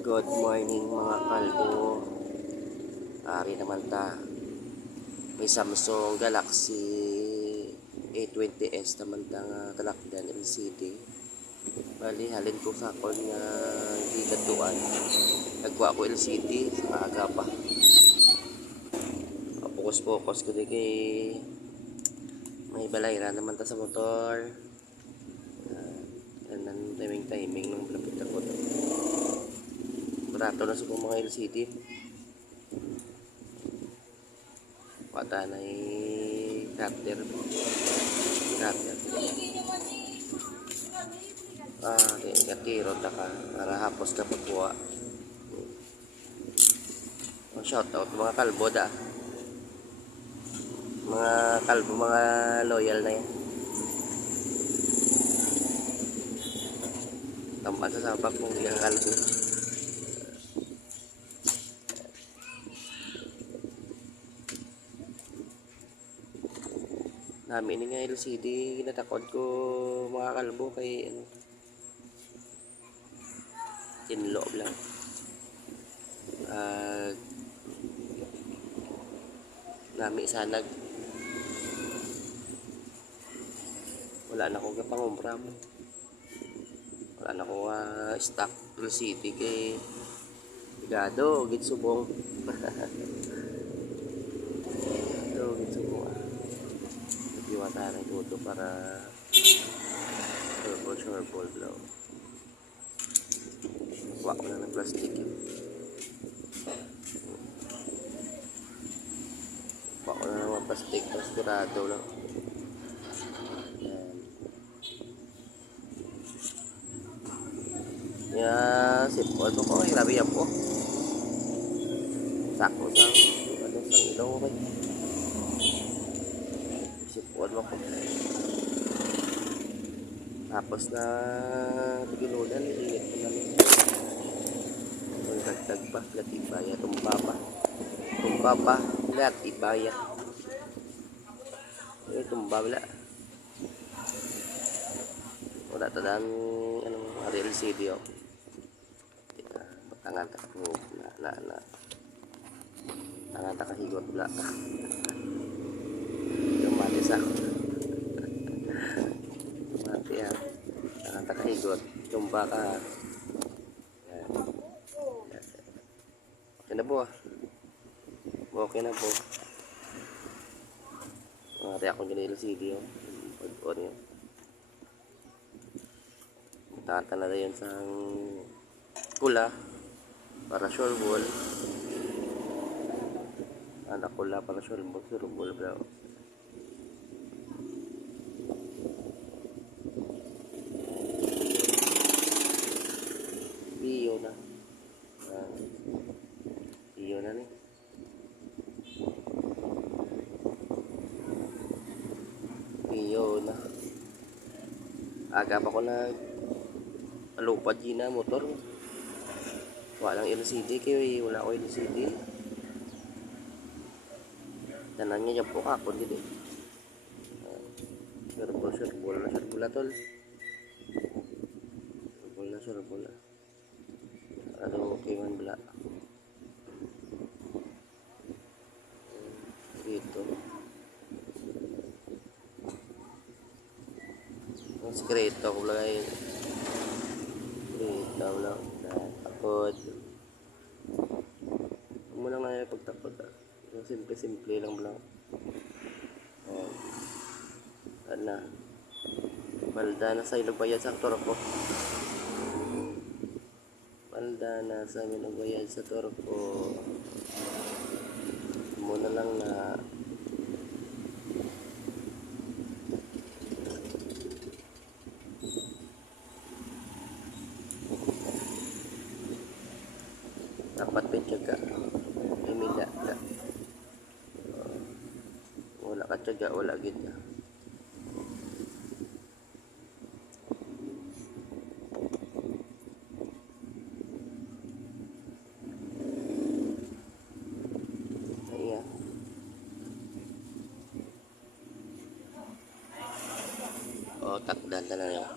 Good morning mga kalbo. Ari naman ta. May Samsung Galaxy A20s naman ta nga kalakdan LCD. Bali halin ko sa kon nga gigatuan. Nagwa ko LCD sa aga pa. Focus ko di kay may balayra naman ta sa motor. Yan ang timing ng lapit ako. Barato na sa mga LCD. Wata na cutter. Katiro ta ka para hapos ka pagkuha. Shout out mga kalbo da. Mga kalbo, mga loyal na yan. Tamad sa sapak kung hindi ka kalbo. Namin nga LCD, natakot ko mga kalbo kay ano, tinloob lang. Nami sanag. Wala na ko kapangumpra mo. Wala na ko stock LCD kay Gado, gitsubong. Gado, gitsubong. Iwata na ito para sure ball blow. Wak na ng plastic yun. Wak na ng plastic, pasturado lang. Sipol mo ko, grabe yan po. Sakto sang ilaw ko. Sipol mo ko. Tapos na ginulan, init ko namin. Dagdag pa, latibaya, tumba pa, latibaya. Tumba wala. Wala tadang anong LCD oh. Tangan tak ko tangan tak kahigot wala. Mati sa mati yan. Tangan tak kahigot, tumba ka. Okay na po ah. Okay na po. Mati ako ng LCD oh. Pag-on yun. Tata na rin sa pula para sure ball. Anak pula para sure ball bro. Iyo na. Iyo na ni. Iyo na. Aga pa ko na alupad yun na motor. Walang LCD kayo wala ko LCD. Tanan niya po ako dito. Sure ball tol. Sure ball. Ano okay man bala. Dito. Ang sekreto ko lagay. Ikaw lang takot mo lang na pagtakot simple lang na balda na sa ilugbayad sa torko muna lang na dapat petyaga imida ka wala ka tyaga wala gid na iya takdan na lang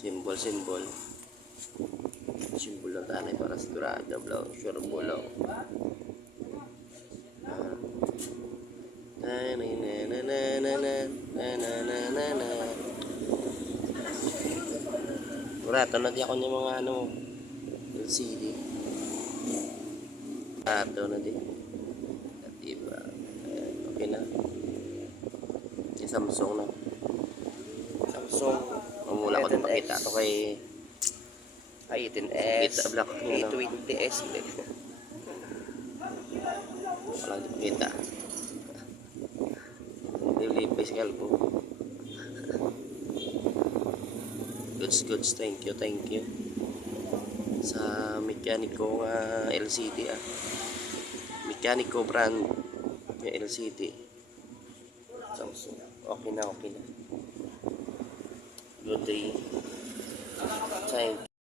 simbol simbol ng tanay para sigurado bro. Sure po lang. Na na na na na na na na na na na. Murato na di ako ng mga ano LCD. Ato na di. At iba. Ayan, okay na. Yung Samsung na. Samsung. Mamula ko din makita ito kay A18S, kita black niya, no? A20S. Wala din makita. Nilipay sa kalbo. Goods. Thank you. Sa Mechanico nga LCD Mechanico brand nga LCD. Samsung. Okay na. Good day. Thank